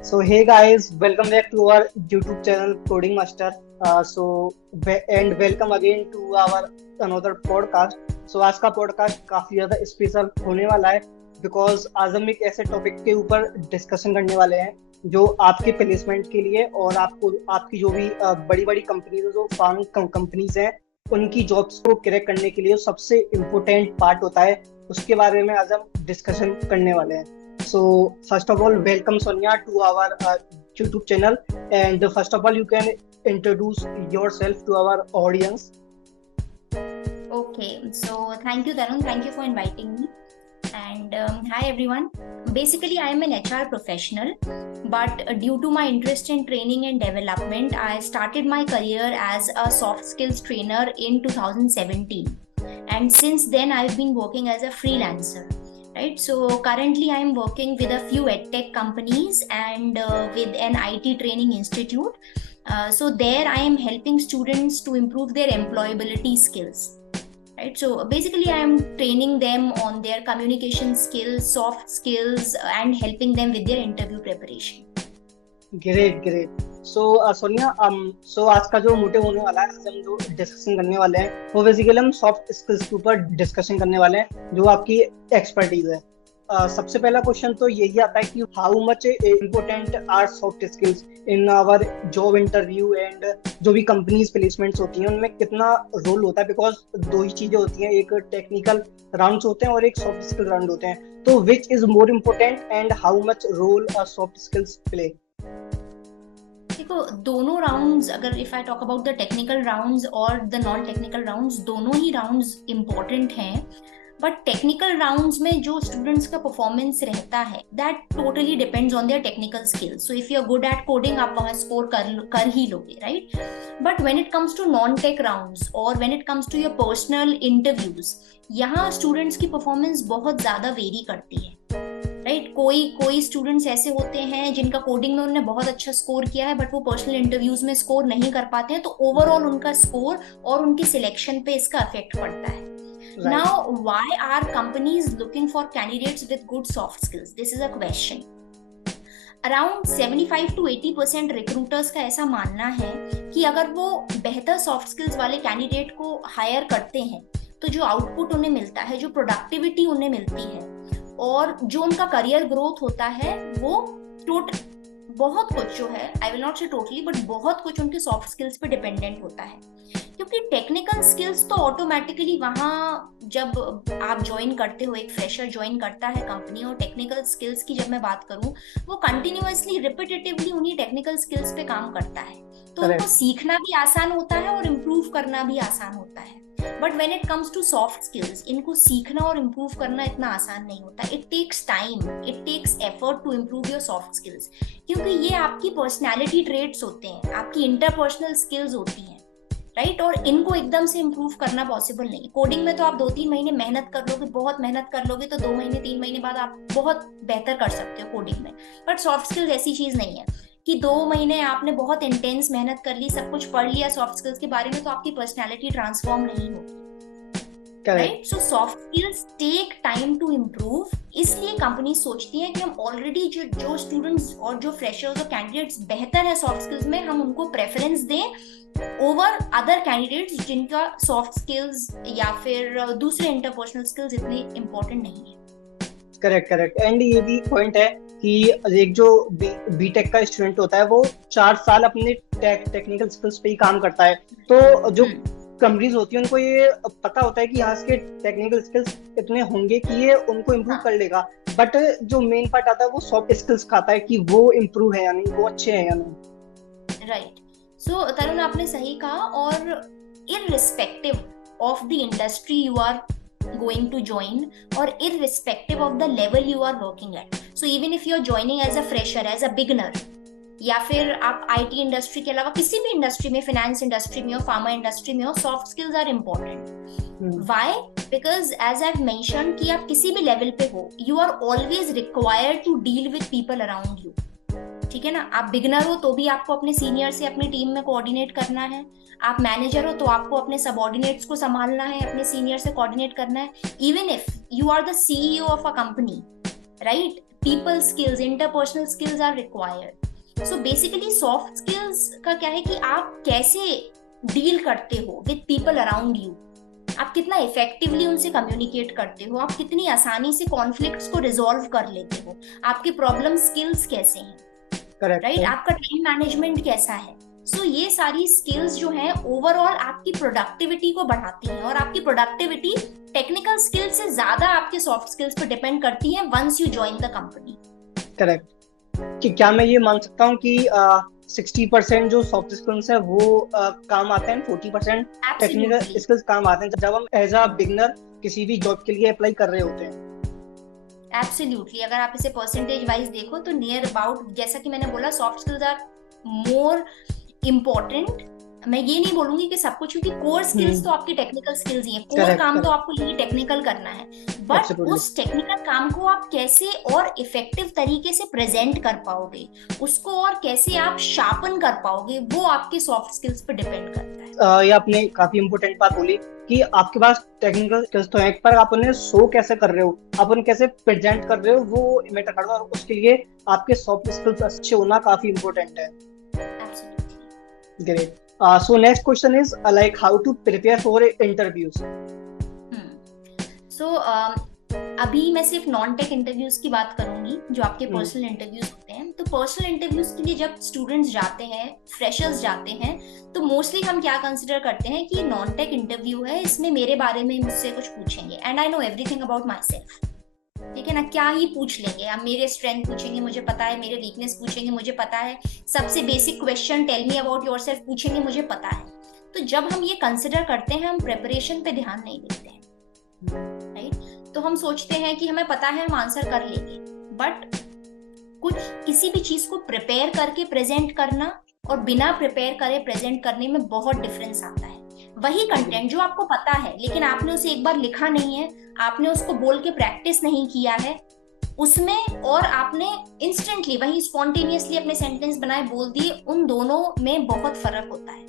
So hey guys, welcome back to our YouTube channel Coding Master. And welcome again to our another podcast. आज का podcast काफी ज्यादा special होने वाला है बिकॉज आज हम एक ऐसे टॉपिक के ऊपर डिस्कशन करने वाले हैं जो आपके प्लेसमेंट के लिए और आपको आपकी जो भी बड़ी बड़ी कंपनीज जो फार्म कंपनीज हैं उनकी जॉब्स को क्रैक करने के लिए सबसे इम्पोर्टेंट पार्ट होता है, उसके बारे में आज हम डिस्कशन करने वाले हैं. So first of all, welcome Sonia to our YouTube channel. And first of all, you can introduce yourself to our audience. Okay, so thank you, Tarun. Thank you for inviting me. And hi, everyone. Basically, I am an HR professional, but due to my interest in training and development, I started my career as a soft skills trainer in 2017. And since then, I've been working as a freelancer. Right, so currently I am working with a few edtech companies and with an IT training institute. So there I am helping students to improve their employability skills. Right, so basically I am training them on their communication skills, soft skills, and helping them with their interview preparation. Great. So Sonia, so आज का जो motive होने वाला है, आज हम जो discussion करने वाले हैं वो बेसिकली हम सॉफ्ट स्किल्स के ऊपर डिस्कशन करने वाले हैं जो आपकी एक्सपर्टीज है. सबसे पहला क्वेश्चन तो यही आता है कि how much important are soft skills in our job interview and जो भी कंपनीज प्लेसमेंट्स होती हैं उनमें कितना रोल होता है, बिकॉज दो ही चीजें होती हैं, एक टेक्निकल राउंड्स होते हैं और एक सॉफ्ट स्किल राउंड होते हैं. तो which is more important and how much role soft skills play? देखो, दोनों राउंड्स, अगर if I talk about the technical rounds और द नॉन टेक्निकल राउंड्स, दोनों ही राउंड्स इम्पोर्टेंट हैं. बट टेक्निकल राउंड्स में जो स्टूडेंट्स का परफॉर्मेंस रहता है that totally depends on their technical skills. So if you are good at coding, आप वहां स्कोर कर ही लोगे, right? But when it comes to non tech rounds और when it comes to your personal interviews, यहाँ students की performance बहुत ज्यादा वेरी करती है. राइट, कोई स्टूडेंट्स ऐसे होते हैं जिनका कोडिंग में उन्होंने बहुत अच्छा स्कोर किया है बट वो पर्सनल इंटरव्यूज में स्कोर नहीं कर पाते हैं, तो ओवरऑल उनका स्कोर और उनकी सिलेक्शन पे इसका इफेक्ट पड़ता है. Right. Now, why are companies looking for candidates with good soft skills? This is a question. Around 75 to 80% recruiters का ऐसा मानना है कि अगर वो बेहतर सॉफ्ट स्किल्स वाले कैंडिडेट को हायर करते हैं तो जो आउटपुट उन्हें मिलता है, जो प्रोडक्टिविटी उन्हें मिलती है और जो उनका करियर ग्रोथ होता है, वो बहुत कुछ जो है, आई विल नॉट से टोटली, बट बहुत कुछ उनके सॉफ्ट स्किल्स पे डिपेंडेंट होता है. क्योंकि टेक्निकल स्किल्स तो ऑटोमेटिकली वहाँ जब आप ज्वाइन करते हो, एक फ्रेशर ज्वाइन करता है कंपनी, और टेक्निकल स्किल्स की जब मैं बात करूँ, वो कंटिन्यूअसली रिपीटेटिवली उन्हीं टेक्निकल स्किल्स पे काम करता है, तो उनको सीखना भी आसान होता है और इम्प्रूव करना भी आसान होता है. But when it comes to soft skills, इनको सीखना और इम्प्रूव करना इतना आसान नहीं होता. It takes time, it takes effort to improve your soft skills, क्योंकि ये आपकी पर्सनैलिटी ट्रेट्स होते हैं, आपकी इंटरपर्सनल स्किल्स होती हैं, राइट? और इनको एकदम से इम्प्रूव करना पॉसिबल नहीं. कोडिंग में तो आप 2-3 महीने मेहनत कर लोगे, बहुत मेहनत कर लोगे, तो 2 महीने 3 महीने बाद आप बहुत बेहतर कर सकते हो कोडिंग में. बट सॉफ्ट स्किल्स ऐसी चीज नहीं है कि 2 महीने आपने बहुत इंटेंस मेहनत कर ली, सब कुछ पढ़ लिया सॉफ्ट स्किल्स के बारे में, तो आपकी पर्सनैलिटी ट्रांसफॉर्म नहीं होगी. Right, so soft skills take time to improve. इसलिए कंपनी सोचती है कि हम ऑलरेडी जो स्टूडेंट्स और जो फ्रेशर्स और कैंडिडेट्स बेहतर है सॉफ्ट स्किल्स में, हम उनको प्रेफरेंस दें ओवर अदर कैंडिडेट्स जिनका सॉफ्ट स्किल्स या फिर दूसरे इंटरपर्सनल स्किल्स इतने इम्पोर्टेंट नहीं है. करेक्ट. एंड ये भी पॉइंट है कि एक जो बीटेक का स्टूडेंट होता है वो 4 साल अपने टेक्निकल स्किल्स पे ही काम करता है, तो जो कंपनीज होती है उनको ये पता होता है कि यहाँ के टेक्निकल स्किल्स इतने होंगे कि ये उनको इम्प्रूव कर लेगा, बट जो मेन पार्ट आता है वो सॉफ्ट स्किल्स का आता है कि वो इम्प्रूव है या नहीं, वो अच्छे हैं या नहीं. राइट, सो तरुण, आपने सही कहा. और irrespective of the industry you are going to join or irrespective of the level you are working at, so even if you are joining as a fresher, as a beginner, या फिर आप IT industry के अलावा किसी भी industry में, finance industry में हो, फार्मा इंडस्ट्री में हो, soft skills are important. Why? Because as I mention कि आप किसी भी लेवल पे हो, you are always required to deal with people around you. ठीक है ना? आप बिगनर हो तो भी आपको अपने सीनियर से अपनी टीम में कोऑर्डिनेट करना है. आप मैनेजर हो तो आपको अपने सबऑर्डिनेट्स को संभालना है, अपने सीनियर से कोऑर्डिनेट करना है. Even if you are the CEO of a company, right, people skills, interpersonal skills are required. So basically soft skills का क्या है कि आप कैसे डील करते हो with people around you, आप कितना इफेक्टिवली उनसे कम्युनिकेट करते हो, आप कितनी आसानी से कॉन्फ्लिक्ट्स को रिजॉल्व कर लेते हो, आपके प्रॉब्लम स्किल्स कैसे हैं, राइट, आपका टाइम मैनेजमेंट कैसा है. सो ये सारी स्किल्स जो हैं ओवरऑल आपकी प्रोडक्टिविटी को बढ़ाती हैं, और आपकी प्रोडक्टिविटी टेक्निकल स्किल्स से ज्यादा आपके सॉफ्ट स्किल्स पर डिपेंड करती है once you join the company. Correct. कि क्या मैं ये मान सकता हूँ कि 60% जो सॉफ्ट स्किल्स है वो काम आते हैं, 40% टेक्निकल स्किल्स काम आते हैं जब हम एज अ बिगनर किसी भी जॉब के लिए अप्लाई कर रहे होते हैं? एब्सोल्युटली. अगर आप इसे परसेंटेज वाइज देखो तो नियर अबाउट, जैसा कि मैंने बोला, soft skills are more important. मैं ये नहीं बोलूंगी कि सब कुछ, क्योंकि कोर स्किल्स तो आपकी टेक्निकल स्किल्स ही है, कोर काम तो आपको यही टेक्निकल करना है, बट उस टेक्निकल काम को आप कैसे और इफेक्टिव तरीके से प्रेजेंट कर पाओगे, उसको और कैसे आप शार्पन कर पाओगे, वो आपके सॉफ्ट स्किल्स पे डिपेंड करता है. ये आपने काफी इम्पोर्टेंट बात बोली कि आपके पास टेक्निकल स्किल्स तो है, पर आप उन्हें शो कैसे कर रहे हो, आप उन्हें कैसे प्रेजेंट कर रहे हो, वो मैटर करता है, और उसके लिए आपके सॉफ्ट स्किल्स अच्छे होना काफी इम्पोर्टेंट है. Great. So next question is like how to prepare for interviews. So अभी मैं सिर्फ नॉन टेक इंटरव्यूज की बात करूंगी, जो आपके पर्सनल इंटरव्यूज होते हैं. तो पर्सनल इंटरव्यूज के लिए जब स्टूडेंट्स जाते हैं, फ्रेशर्स जाते हैं, तो मोस्टली हम क्या कंसिडर करते हैं कि नॉन टेक इंटरव्यू है, इसमें मेरे बारे में मुझसे कुछ पूछेंगे, and I know everything about my self. ठीक है ना, क्या ही पूछ लेंगे, आप मेरे स्ट्रेंथ पूछेंगे, मुझे पता है, मेरे वीकनेस पूछेंगे, मुझे पता है, सबसे basic question tell me about yourself पूछेंगे, मुझे पता है. तो जब हम ये कंसिडर करते हैं, हम प्रिपरेशन पे ध्यान नहीं देते हैं, राइट. तो हम सोचते हैं कि हमें पता है, हम आंसर कर लेंगे, बट कुछ किसी भी चीज को प्रिपेयर करके प्रेजेंट करना और बिना प्रिपेयर करे प्रेजेंट करने में बहुत डिफरेंस आता है. वही कंटेंट जो आपको पता है, लेकिन आपने उसे एक बार लिखा नहीं है, आपने उसको बोल के प्रैक्टिस नहीं किया है उसमें, और आपने इंस्टेंटली वही स्पॉन्टेनियसली अपने सेंटेंस बनाए बोल दिए, उन दोनों में बहुत फर्क होता है.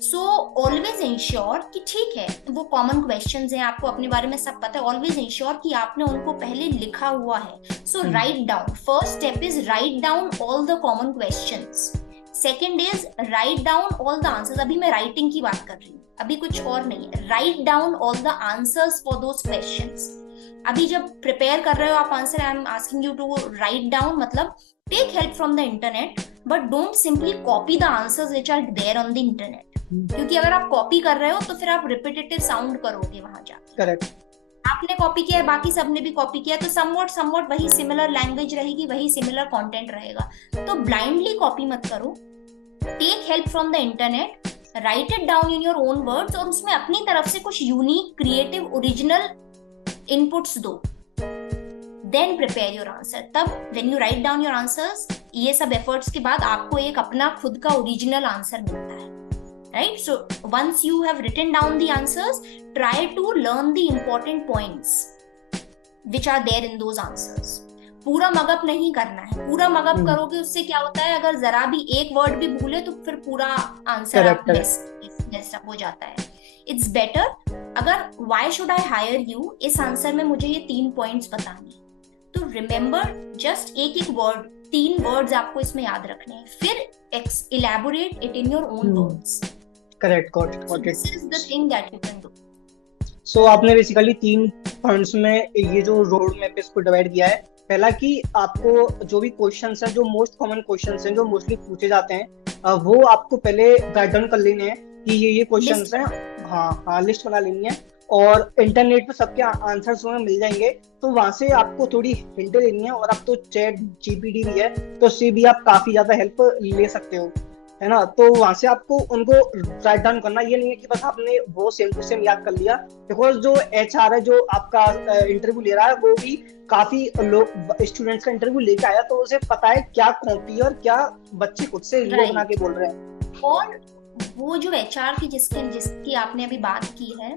सो ऑलवेज इंश्योर कि ठीक है वो कॉमन क्वेश्चंस हैं, आपको अपने बारे में सब पता है, ऑलवेज इंश्योर कि आपने उनको पहले लिखा हुआ है. So write down, first step is write down all the common questions. Second is write down all the answers. अभी मैं राइटिंग की बात कर रही हूँ, अभी कुछ और नहीं है. Write down all the answers for those questions. अभी जब प्रिपेयर कर रहे हो आप answer, I am asking you to write down, मतलब take help from the internet, but don't simply copy the answers which are there on the internet. क्योंकि अगर आप कॉपी कर रहे हो तो फिर आप रिपीटेटिव साउंड करोगे वहां जाके. करेक्ट. आपने कॉपी किया है, बाकी सबने भी कॉपी किया, तो समवॉट वही सिमिलर लैंग्वेज रहेगी, वही सिमिलर कंटेंट रहेगा. तो ब्लाइंडली कॉपी मत करो, take help from the internet, write it down in your own words, और उसमें अपनी तरफ से कुछ यूनिक, क्रिएटिव, ओरिजिनल इनपुट्स दो. Then prepare your answer. तब when you write down your answers, ये सब एफर्ट्स के बाद आपको एक अपना खुद का ओरिजिनल आंसर मिलता है, right? So once you have written down the answers, try to learn the important points which are there in those answers. पूरा मगअप नहीं करना है. पूरा मगअप करोगे उससे क्या होता है, अगर जरा भी एक वर्ड भी भूले तो फिर पूरा आंसर मेस अप हो जाता है. इट्स बेटर, अगर why should I hire you, इस आंसर में मुझे ये 3 पॉइंट्स बताने, तो रिमेम्बर जस्ट एक वर्ड, 3 वर्ड्स आपको इसमें याद रखने हैं, फिर elaborate it in your own words. Correct, got it. So this is the thing that you can do. So आपने बेसिकली 3 पॉइंट्स में ये जो रोड मैप इसको डिवाइड किया है. पहला कि आपको जो भी क्वेश्चंस हैं, जो मोस्ट कॉमन क्वेश्चंस हैं, जो मोस्टली पूछे जाते हैं, वो आपको पहले राइट डाउन कर लेने हैं कि ये क्वेश्चंस हैं. हाँ, लिस्ट बना लेनी है, और इंटरनेट पे सबके आंसर्स में मिल जाएंगे, तो वहां से आपको थोड़ी हिंट लेनी है. और अब तो चैट जीपीटी भी है, तो उससे भी आप काफी ज्यादा हेल्प ले सकते हो, है ना. तो वहां से आपको उनको राइट डाउन करना, ये नहीं है कि बस आपने वो सेम टू सेम याद कर लिया, बिकॉज जो एचआर है, जो आपका इंटरव्यू ले रहा है, वो भी काफी लोग स्टूडेंट्स का इंटरव्यू लेके आया, तो उसे पता है क्या कॉपी और क्या बच्चे खुद से वीडियो बना के बोल रहे हैं. और वो जो एचआर की जिसकी आपने अभी बात की है,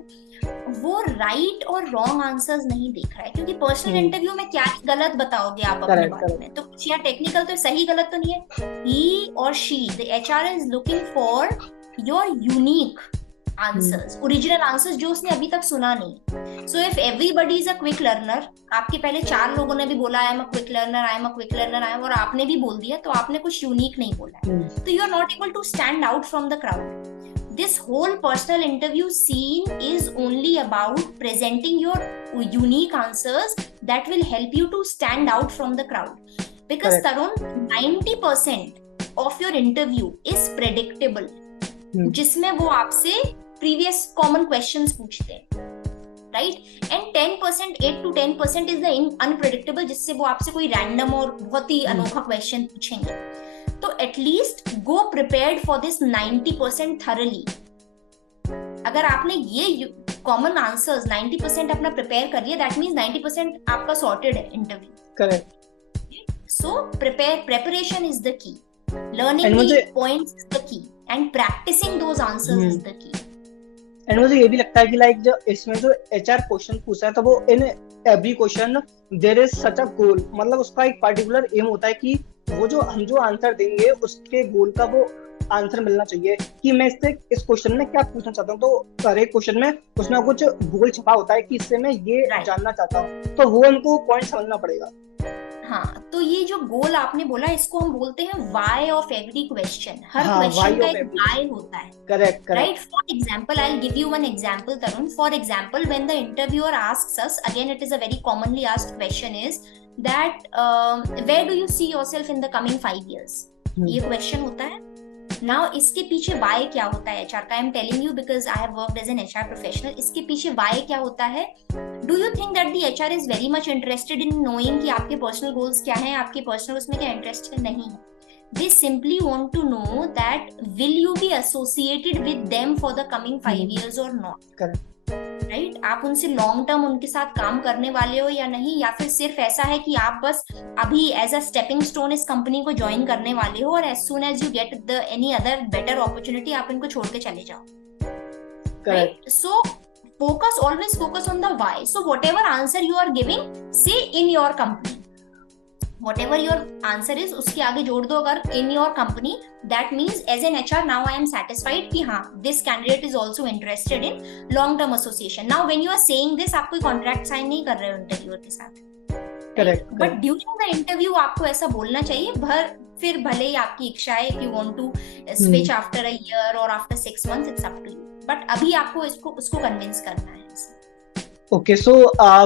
वो राइट और रॉन्ग आंसर्स नहीं देख रहा है, क्योंकि पर्सनल इंटरव्यू में क्या गलत बताओगे आप अपने बारे में, तो कुछ या टेक्निकल तो सही गलत तो नहीं है. ही और she, the HR is looking for your unique answers, original answers जो उसने अभी तक सुना नहीं। So if everybody is a quick learner, आपके पहले 4 लोगों ने भी बोला I am a quick learner, I am a quick learner, I am, और आपने भी बोल दिया, तो आपने कुछ यूनिक नहीं बोला है, तो you are not able to stand out from the crowd. This whole personal interview scene is only about presenting your unique answers that will help you to stand out from the crowd. Because Correct. Tarun, 90% of your interview is predictable, जिसमें वो आपसे previous common questions पूछते हैं, right? And 10%, 8 to 10% is the unpredictable, जिससे वो आपसे कोई random और बहुत ही अनोखा question पूछेंगे। तो at least go prepared for this 90% thoroughly. अगर आपने ये कॉमन आंसर्स 90% अपना प्रिपेयर कर लिया, दैट मींस 90% आपका सॉर्टेड है interview. Correct. So preparation is the key, learning the points is the key, and practising those answers is the key. And मुझे ये भी लगता है कि लाइक जो इसमें जो एचआर क्वेश्चन पूछा है, तो वो in every question there is such a goal, मतलब उसका एक पर्टिकुलर एम होता है कि वो जो हम जो आंसर देंगे उसके गोल का वो आंसर मिलना चाहिए, कि मैं इससे इस क्वेश्चन में क्या पूछना चाहता हूँ। तो हर एक क्वेश्चन में उसमें कुछ गोल छपा होता है कि इससे मैं ये जानना चाहता हूँ, तो वो हमको पॉइंट समझना पड़ेगा। हाँ, तो ये जो गोल आपने बोला, इसको हम बोलते हैं व्हाई ऑफ एवरी क्वेश्चन। हर क्वेश्चन का एक व्हाई होता है। Correct, right? For example, I will give you one example Tarun. For example, when the interviewer asks us, again it is a very commonly asked question, is that where do you see yourself in the coming 5 years? ये question होता है। Now इसके पीछे why क्या होता है HR का? I am telling you because I have worked as an HR professional. इसके पीछे वाई क्या होता है? Do you think that the HR is very much interested in knowing कि आपके पर्सनल गोल्स क्या हैं, आपके पर्सनल उसमें क्या इंटरेस्ट है? नहीं है। They simply want to know that will you be associated with them for the coming 5 years or not? Correct. Right? आप उनसे लॉन्ग टर्म उनके साथ काम करने वाले हो या नहीं, या फिर सिर्फ ऐसा है कि आप बस अभी एज अ स्टेपिंग स्टोन इस कंपनी को ज्वाइन करने वाले हो, और as soon as you get the any other better opportunity आप इनको छोड़ के चले जाओ। Right? So focus, always focus on the why. So whatever answer you are giving, say in your company. Whatever your answer is, उसके आगे जोड़ दो अगर in your company, that means as an HR now I am satisfied कि हाँ this candidate is also interested in long term association. Now when you are saying this, आप कोई contract sign नहीं कर रहे हो इंटरव्यूअर के साथ, correct, but during the interview आपको ऐसा बोलना चाहिए। फिर भले ही आपकी इच्छा है if you want to switch after a year or after 6 months, it's up to you, but अभी आपको उसको कन्विंस करना है। ओके, सो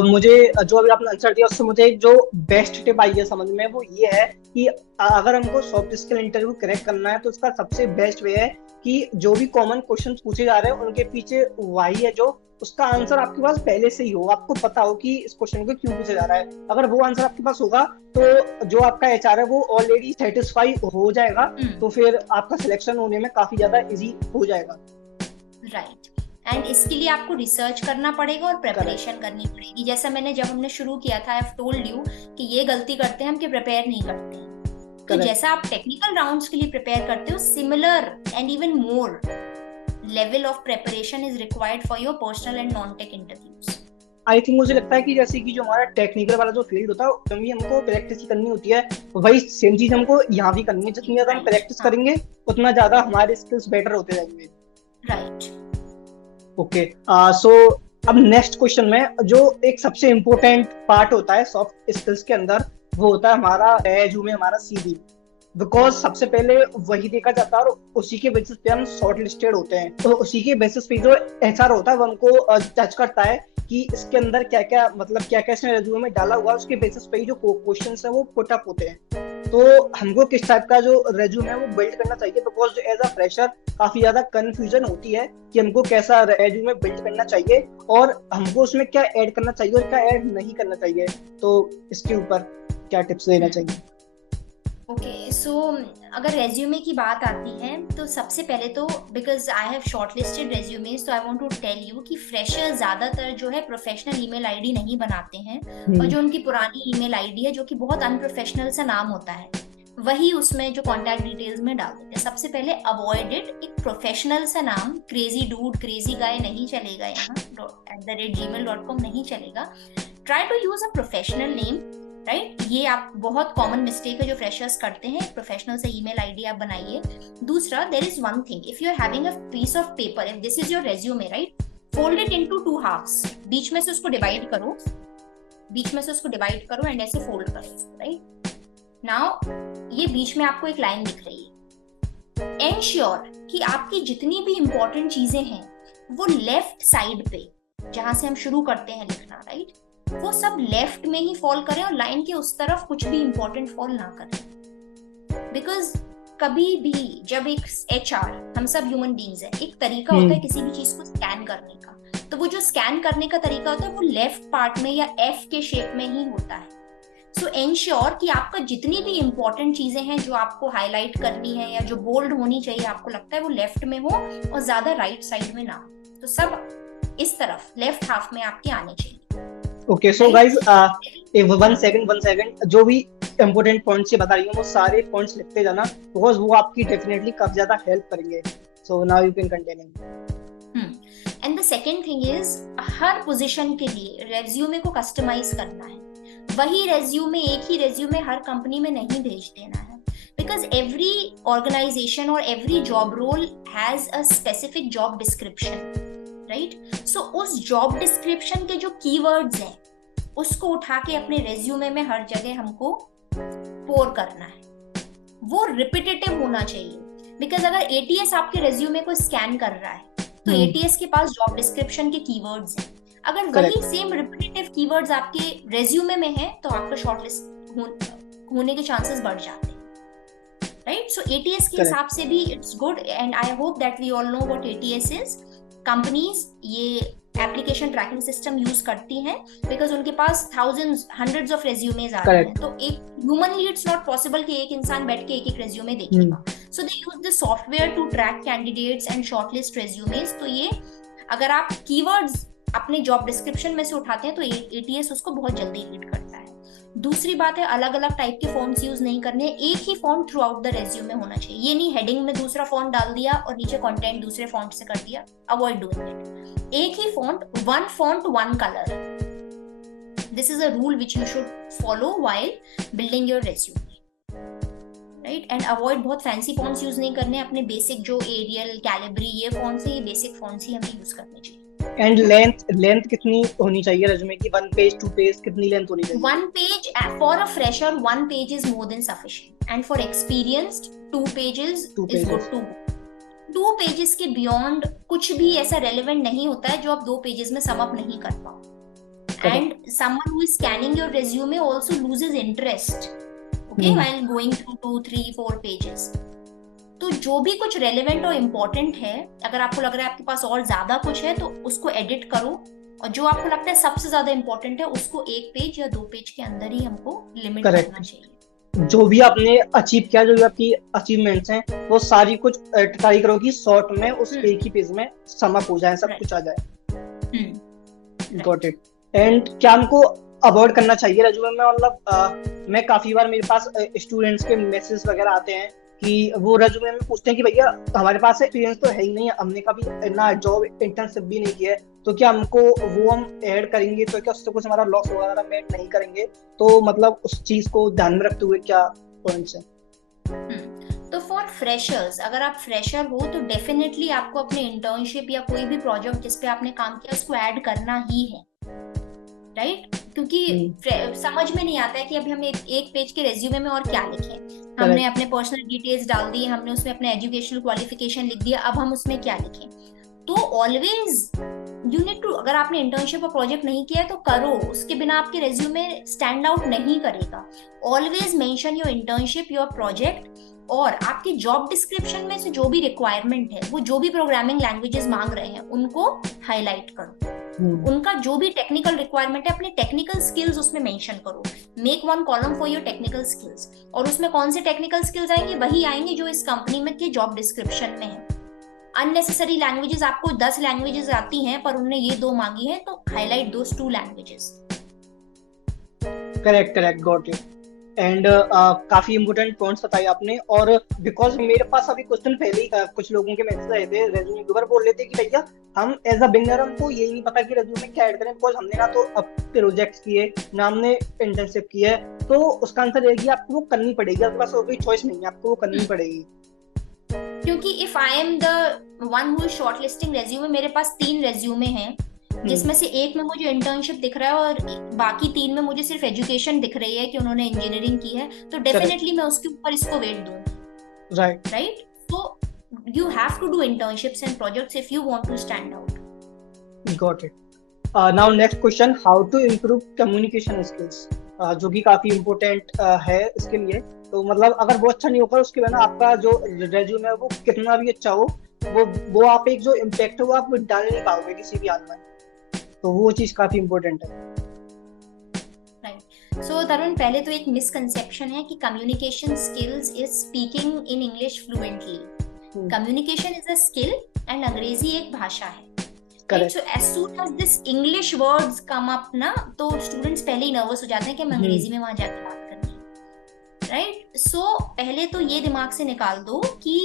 मुझे जो अभी आपने आंसर दिया उससे मुझे जो बेस्ट टिप आई है समझ में, वो ये है कि अगर हमको सॉफ्ट स्किल इंटरव्यू क्रैक करना है तो उसका सबसे बेस्ट वे है कि जो भी कॉमन क्वेश्चन पूछे जा रहे हैं उनके पीछे वाई है, जो उसका आंसर आपके पास पहले से ही हो, आपको पता हो कि इस क्वेश्चन को क्यों पूछा जा रहा है। अगर वो आंसर आपके पास होगा तो जो आपका एचआर है वो ऑलरेडी सेटिस्फाई हो जाएगा, तो फिर आपका सिलेक्शन होने में काफी ज्यादा इजी हो जाएगा। राइट। एंड इसके लिए आपको रिसर्च करना पड़ेगा और प्रिपरेशन करनी पड़ेगी। जैसा मैंने जब हमने शुरू किया था, आई हैव टोल्ड यू कि ये गलती करते हैं हम कि प्रिपेयर नहीं करते हैं। तो जैसा आप टेक्निकल राउंड्स के लिए प्रिपेयर करते हो, similar and even more level of preparation is required for your personal and non tech interviews. I think मुझे लगता है कि जैसे कि जो हमारा टेक्निकल वाला जो फील्ड होता है उसमें हमको प्रैक्टिस करनी होती है, वही सेम चीज हमको यहाँ भी करनी है। जितनी ज्यादा हम प्रैक्टिस करेंगे उतना ज्यादा हमारे स्किल्स बेटर होते जाएंगे। राइट। ओके, सो अब नेक्स्ट क्वेश्चन में जो एक सबसे इम्पोर्टेंट पार्ट होता है सॉफ्ट स्किल्स के अंदर, वो होता है हमारा रेज्यूमे, हमारा सीवी। बिकॉज सबसे पहले वही देखा जाता है और उसी के बेसिस पे हम शॉर्ट लिस्टेड होते हैं। तो उसी के बेसिस पे जो एचआर होता है वो हमको जज करता है कि इसके अंदर क्या क्या, मतलब क्या क्या इसने रेज्यूमे में डाला हुआ है, उसके बेसिस पे जो क्वेश्चंस है वो पुट अप होते हैं। तो हमको किस टाइप का जो रेज्यूमे है वो बिल्ड करना चाहिए, बिकॉज एज अ फ्रेशर काफी ज्यादा कंफ्यूजन होती है कि हमको कैसा रेज्यूमे बिल्ड करना चाहिए और हमको उसमें क्या ऐड करना चाहिए और क्या ऐड नहीं करना चाहिए। तो इसके ऊपर क्या टिप्स देना चाहिए? ओके, सो अगर रेज्यूमे की बात आती है तो सबसे पहले तो, because I have shortlisted resumes, तो I want to tell you कि फ्रेशर ज्यादातर जो है प्रोफेशनल ईमेल आईडी नहीं बनाते हैं, और जो उनकी पुरानी ईमेल आईडी है जो कि बहुत अनप्रोफेशनल सा नाम होता है, वही उसमें जो कॉन्टैक्ट डिटेल्स में डाल देते हैं। सबसे पहले अवॉइड इट। एक प्रोफेशनल सा नाम, क्रेजी डूड, क्रेजी गाय नहीं चलेगा, यहाँ @gmail.com नहीं चलेगा। Try to use a professional name right? ये आप बहुत कॉमन मिस्टेक है जो फ्रेशर्स करते हैं. प्रोफेशनल से ईमेल आईडी आप बनाइए. दूसरा, there is one thing, if you are having a piece of paper, if this is your resume, right, fold it into two halves. बीच में से उसको डिवाइड करो, एंड ऐसे फोल्ड करो, राइट? नाउ ये बीच में आपको एक लाइन दिख रही है. एंश्योर कि आपकी जितनी भी इंपॉर्टेंट चीजें हैं वो लेफ्ट साइड पे, जहां से हम शुरू करते हैं लिखना, राइट, वो सब लेफ्ट में ही फॉल करें और लाइन के उस तरफ कुछ भी इंपॉर्टेंट फॉल ना करें. बिकॉज कभी भी जब एक HR, हम सब ह्यूमन बीइंग्स हैं, एक तरीका होता है किसी भी चीज को स्कैन करने का, तो वो जो स्कैन करने का तरीका होता है वो लेफ्ट पार्ट में या F के शेप में ही होता है. सो एंश्योर कि आपका जितनी भी इंपॉर्टेंट चीजें हैं जो आपको हाईलाइट करनी है या जो बोल्ड होनी चाहिए, आपको लगता है वो लेफ्ट में हो और ज्यादा राइट साइड में ना हो. तो सब इस तरफ लेफ्ट हाफ में आपके आने चाहिए. Okay, so guys, one second, जो भी इंपॉर्टेंट पॉइंट्स ये बता रही हूँ वो सारे पॉइंट्स लिखते जाना, बिकॉज वो आपकी डेफिनेटली काफी ज्यादा हेल्प करेंगे. So now you can continue. And the second thing is, her position के लिए रेज्यूमे को कस्टमाइज करना है. वही रेज्यूमे, एक ही रेज्यूमे हर कंपनी में नहीं भेज देना है, बिकॉज एवरी ऑर्गेनाइजेशन और every job role has a specific job description, right? So उस जॉब डिस्क्रिप्शन के जो कीवर्ड्स हैं उसको उठा के अपने रेज्यूमे में हर जगह हमको पोर करना है. वो रिपीटेटिव होना चाहिए, बिकॉज अगर ATS आपके रेज्यूमे को स्कैन कर रहा है तो ATS के पास जॉब डिस्क्रिप्शन के कीवर्ड्स हैं. अगर वही सेम रिपीटेटिव कीवर्ड्स आपके रेज्यूमे में है तो आपका शॉर्टलिस्ट होने के चांसेस बढ़ जाते हैं, राइट? सो ATS के हिसाब से भी it's good, and I hope that we all know what ATS is. Companies ये एप्लीकेशन ट्रैकिंग सिस्टम यूज करती हैं बिकॉज उनके पास थाउजेंड्स, हंड्रेड्स ऑफ रेज्यूमेज आ रहे हैं. तो एक ह्यूमनली इट्स नॉट पॉसिबल कि एक इंसान बैठ के एक एक रेज्यूमे देखेगा. So they use the software to track candidates and shortlist resumes. तो ये अगर आप कीवर्ड्स अपने जॉब डिस्क्रिप्शन में से उठाते हैं तो ATS उसको बहुत जल्दी रीड करता है. दूसरी बात है, अलग अलग टाइप के फॉन्ट्स यूज नहीं करने. एक ही font throughout the resume होना चाहिए. ये नहीं हेडिंग में दूसरा फॉन्ट डाल दिया और नीचे कंटेंट दूसरे फॉन्ट से कर दिया. Avoid doing it. एक ही font, one font one colour. This is a rule which you should follow while building your resume, right? And avoid बहुत फैंसी फॉन्ट्स यूज नहीं करने. अपने बेसिक जो एरियल, कैलिब्री, ये फॉन्ट्स है, ये बेसिक फॉन्ट्स ही हमें यूज करने चाहिए. एंड लेंथ कितनी होनी चाहिए रेज्यूमे की? 1 पेज, 2 पेज, कितनी लेंथ होनी चाहिए? 1 page for a fresher, 1 page is more than sufficient, and for experienced 2 pages is good to go. 2 pages के beyond कुछ भी ऐसा relevant नहीं होता है जो आप 2 pages में sum up नहीं कर पाओ. And someone who is scanning your resume also loses interest, okay, while going through 2, 3, 4 pages. तो जो भी कुछ रेलेवेंट और इम्पोर्टेंट है, अगर आपको लग रहा है आपके पास और ज्यादा कुछ है तो उसको एडिट करो, और जो आपको लगता है सबसे ज्यादा इम्पोर्टेंट है उसको 1 पेज या 2 पेज के अंदर ही हमको लिमिट करना चाहिए. जो भी आपने अचीव किया, जो भी आपकी अचीवमेंट्स हैं, वो सारी कुछ ट्राई करो कि शॉर्ट में उस एक ही पेज में सम अप हो जाए, सब कुछ आ जाए. Got it. एंड क्या हमको अवॉइड करना चाहिए रेज्यूमे में? मतलब मैं काफी बार, मेरे पास स्टूडेंट्स के मैसेज वगैरह आते हैं कि वो रेज्यूमे में पूछते हैं कि भैया हमारे पास एक्सपीरियंस तो है ही नहीं, हमने कभी ना जॉब इंटर्नशिप भी नहीं किया है, तो क्या हमको वो हम ऐड करेंगे तो क्या उससे कुछ हमारा लॉस वगैरह में नहीं करेंगे? तो मतलब उस चीज को ध्यान में रखते हुए क्या पॉइंट्स हैं? तो फॉर फ्रेशर्स, अगर आप फ्रेशर हो तो डेफिनेटली आपको अपने इंटर्नशिप या कोई भी प्रोजेक्ट जिस पे आपने काम किया उसको ऐड करना ही है, राइट? क्योंकि समझ में नहीं आता है कि अभी हम एक पेज के रेज्यूमे में और क्या लिखें. हमने अपने पर्सनल डिटेल्स डाल दिए, हमने उसमें अपने एजुकेशनल क्वालिफिकेशन लिख दिया, अब हम उसमें क्या लिखें? तो ऑलवेज यू नीड टू, अगर आपने इंटर्नशिप और प्रोजेक्ट नहीं किया है तो करो, उसके बिना आपके रेज्यूमे स्टैंड आउट नहीं करेगा. Always mention your internship, your project, और आपके जॉब डिस्क्रिप्शन में से जो भी रिक्वायरमेंट है, वो जो भी प्रोग्रामिंग लैंग्वेजेस मांग रहे हैं उनको हाईलाइट करो. उनका जो भी टेक्निकल रिक्वायरमेंट है, अपने टेक्निकल स्किल्स उसमें मेंशन करो. Make 1 column for your technical skills, और उसमें कौन से टेक्निकल स्किल्स आएंगे? वही आएंगे जो इस कंपनी में के जॉब डिस्क्रिप्शन में है. अननेसेसरी लैंग्वेजेस, आपको 10 लैंग्वेजेस आती हैं पर उन्होंने ये 2 मांगी हैं, तो highlight those 2 languages. Correct, got it. And काफी इंपोर्टेंट पॉइंट्स बताए आपने। और बिकॉज मेरे पास अभी क्वेश्चन पहले ही कुछ लोगों के मैसेज आए थे रेज्यूमे के ऊपर, बोल रहे थे कि भैया हम एज अ बिगनर हमको यही नहीं पता कि रेज्यूमे में क्या ऐड करें, बिकॉज हमने ना तो अब प्रोजेक्ट्स किए ना हमने इंटर्नशिप की है। तो उसका आंसर ये है कि आपको वो करनी पड़ेगी, आपके पास और कोई चॉइस नहीं है, आपको वो करनी पड़ेगी। क्योंकि if I am the one who is shortlisting resume, मेरे पास 3 रेज्यूमे हैं, जिसमें से एक में मुझे इंटर्नशिप दिख रहा है और बाकी 3 में मुझे सिर्फ एजुकेशन दिख रही है कि उन्होंने इंजीनियरिंग की है, तो डेफिनेटली मैं उसके ऊपर इसको वेट दूंगी। Right right, so you have to do internships and projects if you want to stand out. Got it. Now next question, how to improve communication skills, जो कि काफी इम्पोर्टेंट है इसके लिए। तो मतलब अगर वो अच्छा नहीं होगा उसके बाद आपका जो रेज्यूमे है वो कितना भी अच्छा हो, वो आप एक जो इम्पैक्ट है वो आप डाल नहीं पाओगे किसी भी हाल में। तो वो चीज काफी इम्पोर्टेंट है। राइट, सो तरुण, पहले तो एक मिसकंसेप्शन है कि communication skills is speaking in English fluently. Communication is a skill and अंग्रेजी एक भाषा है। Right? So as soon as this English words come up ना, तो students पहले ही nervous हो जाते हैं कि हम अंग्रेजी में वहां जाके बात करनी है। Right? So पहले तो ये दिमाग से निकाल दो कि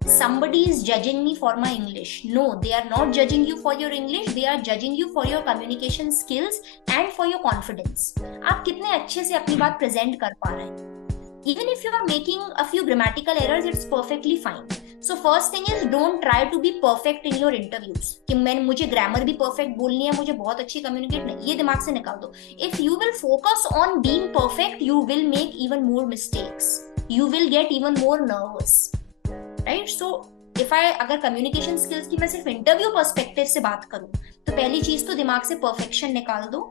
somebody is judging me for my English. No, they are not judging you for your English. They are judging you for your communication skills and for your confidence. आप कितने अच्छे से अपनी बात present कर पा रहे हैं। Even if you are making a few grammatical errors, it's perfectly fine. So first thing is, don't try to be perfect in your interviews. कि मुझे ग्रामर भी परफेक्ट बोलनी है, मुझे बहुत अच्छी कम्युनिकेट नहीं, ये दिमाग से निकाल दो। If you will focus on being perfect, you will make even more mistakes. You will get even more nervous. Right? So अगर कम्युनिकेशन स्किल्स की मैं सिर्फ इंटरव्यू पर्सपेक्टिव से बात करूं, तो पहली चीज तो दिमाग से परफेक्शन निकाल दो।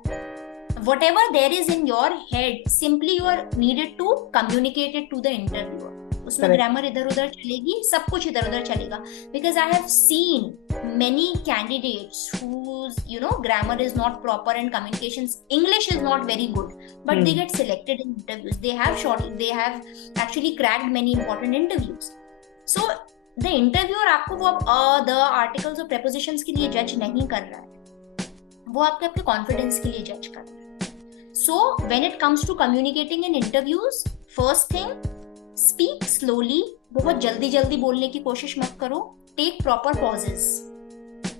Whatever there is in your head, simply you are needed to communicate it to the interviewer. उसमें ग्रामर इधर उधर चलेगी, सब कुछ इधर उधर चलेगा, because I have seen many candidates whose grammar is not proper and communications English is not very good, but they get selected in interviews. They have actually cracked many important interviews. So the interviewer आपको वो the articles और prepositions के लिए जज नहीं कर रहा है, वो आपके कॉन्फिडेंस के लिए जज कर रहा है। So when it comes to communicating in interviews, first thing, speak slowly. बहुत जल्दी बोलने की कोशिश मत करो। Take proper pauses.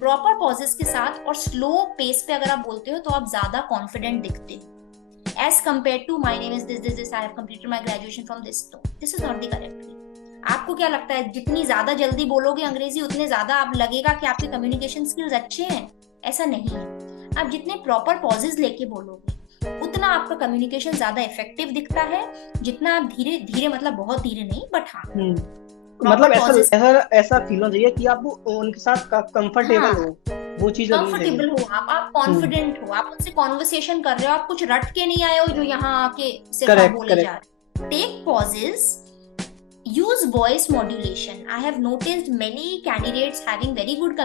Proper pauses के साथ और slow pace पे अगर आप बोलते हो तो आप ज्यादा confident दिखते हो। As compared to my name is this, I have completed my graduation from this. No, this is not the correct way. आपको क्या लगता है जितनी ज्यादा जल्दी बोलोगे अंग्रेजी उतने ज्यादा आप लगेगा कि आपके कम्युनिकेशन स्किल्स अच्छे हैं? ऐसा नहीं है। आप जितने प्रॉपर पॉजेज लेके बोलोगे उतना आपका कम्युनिकेशन ज्यादा इफेक्टिव दिखता है। जितना आप धीरे धीरे, मतलब बहुत धीरे नहीं, बट हाँ मतलब ऐसा फील होना चाहिए कि आप उनके साथ कंफर्टेबल हो, वो चीज कंफर्टेबल हो, आप कॉन्फिडेंट हो, आप उनसे कॉन्वर्सेशन कर रहे हो, आप कुछ रट के नहीं आए हो जो यहाँ आके सिर्फ बोले जा रहे। Take pauses, use voice modulation. I have noticed many candidates having very good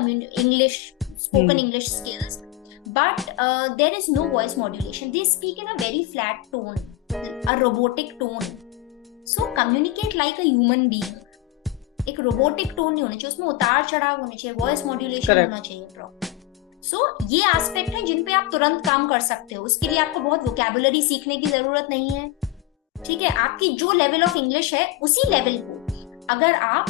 spoken English skills, but there is no voice modulation. They speak in a very flat tone, a robotic tone. So communicate like a human being. एक robotic tone नहीं होना चाहिए, उसमें उतार चढ़ाव होने चाहिए, voice modulation होना चाहिए proper. So ये aspect है जिन पे आप तुरंत काम कर सकते हो। उसके लिए आपको बहुत vocabulary सीखने की जरूरत नहीं है। ठीक है, आपकी जो लेवल ऑफ इंग्लिश है उसी लेवल को अगर आप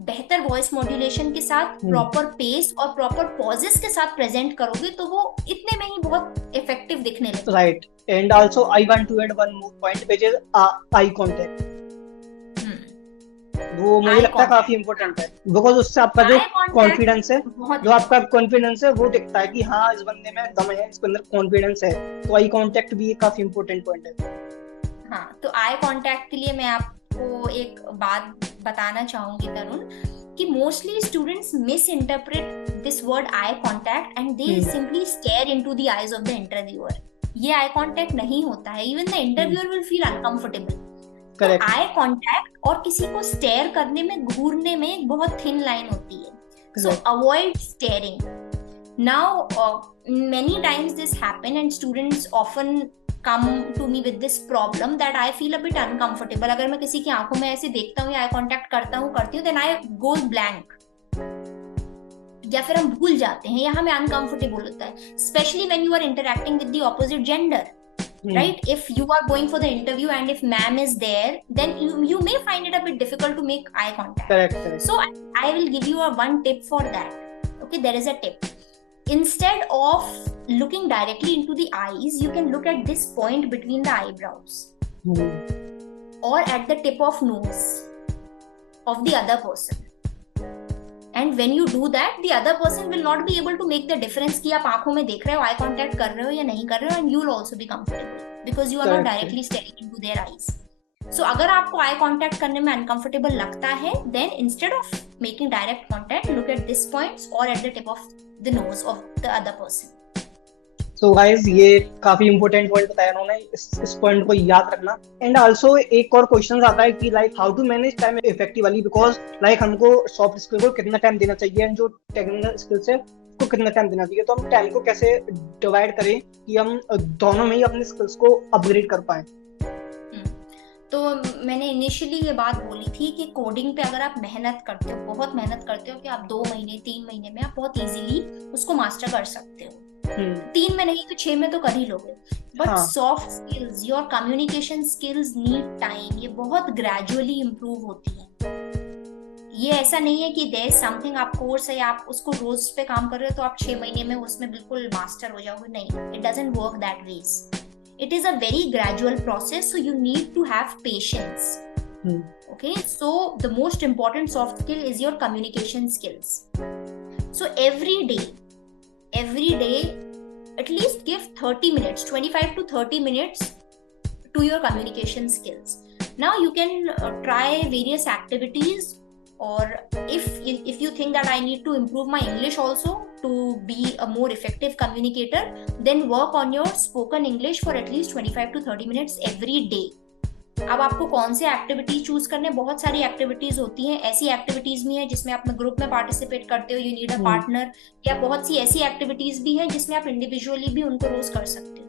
बेहतर वॉइस मॉड्यूलेशन के साथ, प्रॉपर पेस और प्रॉपर पॉजेस के साथ प्रेजेंट करोगे तो वो इतने में ही बहुत इफेक्टिव दिखने लगेगा। Right, and also I want to add one more point which is eye contact. वो मुझे लगता है काफी इंपॉर्टेंट है, बिकॉज उससे आपका जो कॉन्फिडेंस है वो दिखता है कि हाँ इस बंदे में दम है, इसके अंदर कॉन्फिडेंस है। तो आई कांटेक्ट भी एक काफी इंपॉर्टेंट पॉइंट है। हाँ, तो आई कांटेक्ट के लिए मैं आपको एक बात बताना चाहूंगी तरुण, कि mostly students misinterpret this word eye contact and they simply stare into the eyes of the interviewer. ये आई कांटेक्ट नहीं होता है। Even the interviewer will feel uncomfortable. Eye contact और किसी को स्टेयर करने में, घूरने में एक बहुत थिन लाइन होती है। सो avoid steering. Now many times this happen and students often come to me with this problem that I feel a bit uncomfortable. अगर मैं किसी की आंखों में ऐसे देखता हूँ या आई कांटेक्ट करती हूँ then I go blank, या फिर हम भूल जाते हैं या हमें अनकंफर्टेबल होता है, specially when you are interacting with the opposite gender. right? If you are going for the interview and if ma'am is there, then you may find it a bit difficult to make eye contact. Correct. So I will give you a one tip for that. Okay, there is a tip. Instead of looking directly into the eyes, you can look at this point between the eyebrows or at the tip of nose of the other person. And when you do that, the other person will not be able to make the difference कि आप आंखों में देख रहे हो, eye contact कर रहे हो या नहीं कर रहे हो, and you will also be comfortable because you are not directly staring into their eyes. So अगर आपको eye contact करने में uncomfortable लगता है, then instead of making direct contact, look at this points or at the tip of the nose of the other person. So guys, ये काफी important point बताया उन्होंने, इस पॉइंट को याद रखना. एंड आल्सो एक और क्वेश्चन आता है कि like how to manage time effectively, because like हमको सॉफ्ट स्किल को कितना टाइम देना चाहिए एंड जो टेक्निकल स्किल्स है उसको कितना टाइम देना चाहिए. तो हम टाइम को कैसे डिवाइड करें कि हम दोनों में ही अपने स्किल्स को अपग्रेड कर पाए. तो मैंने इनिशियली ये बात बोली थी कि कोडिंग पे अगर आप मेहनत करते हो, बहुत मेहनत करते हो, कि आप 2 महीने 3 महीने में आप बहुत इजीली उसको मास्टर कर सकते हो. 3 में नहीं तो 6 में तो कर ही लोगे. But soft skills, your communication skills need time. ये बहुत ग्रेजुअली इम्प्रूव होती है. ये ऐसा नहीं है कि देयर इज समथिंग, आप कोर्स है, आप उसको रोज पे काम कर रहे हो तो आप 6 महीने में उसमें बिल्कुल मास्टर हो जाओगे. नहीं, it doesn't work that ways. It is a very gradual process, so you need to have patience. Okay, so the most important soft skill is your communication skills. So every day, at least give 30 minutes, 25 to 30 minutes to your communication skills. Now you can try various activities, or if you think that I need to improve my English also to be a more effective communicator, then work on your spoken English for at least 25 to 30 minutes every day. अब आपको कौन से activities choose करने, बहुत सारी activities होती हैं. ऐसी एक्टिविटीज भी हैं जिसमें आप ग्रुप में पार्टिसिपेट करते हो, यू नीड अ पार्टनर, या बहुत सी ऐसी एक्टिविटीज भी हैं जिसमें आप इंडिविजुअली भी उनको रोज कर सकते हो.